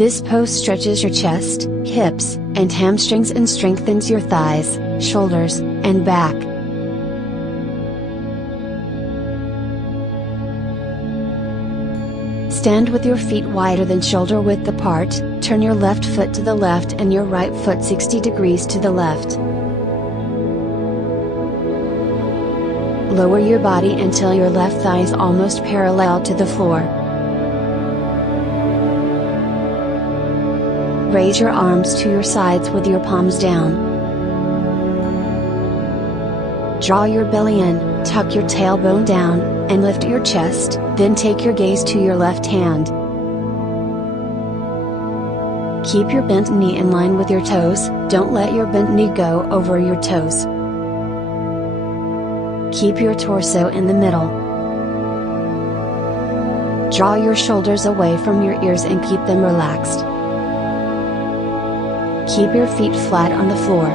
This pose stretches your chest, hips, and hamstrings and strengthens your thighs, shoulders, and back. Stand with your feet wider than shoulder width apart, turn your left foot to the left and your right foot 60 degrees to the left. Lower your body until your left thigh is almost parallel to the floor. Raise your arms to your sides with your palms down. Draw your belly in, tuck your tailbone down, and lift your chest, then take your gaze to your left hand. Keep your bent knee in line with your toes, don't let your bent knee go over your toes. Keep your torso in the middle. Draw your shoulders away from your ears and keep them relaxed. Keep your feet flat on the floor.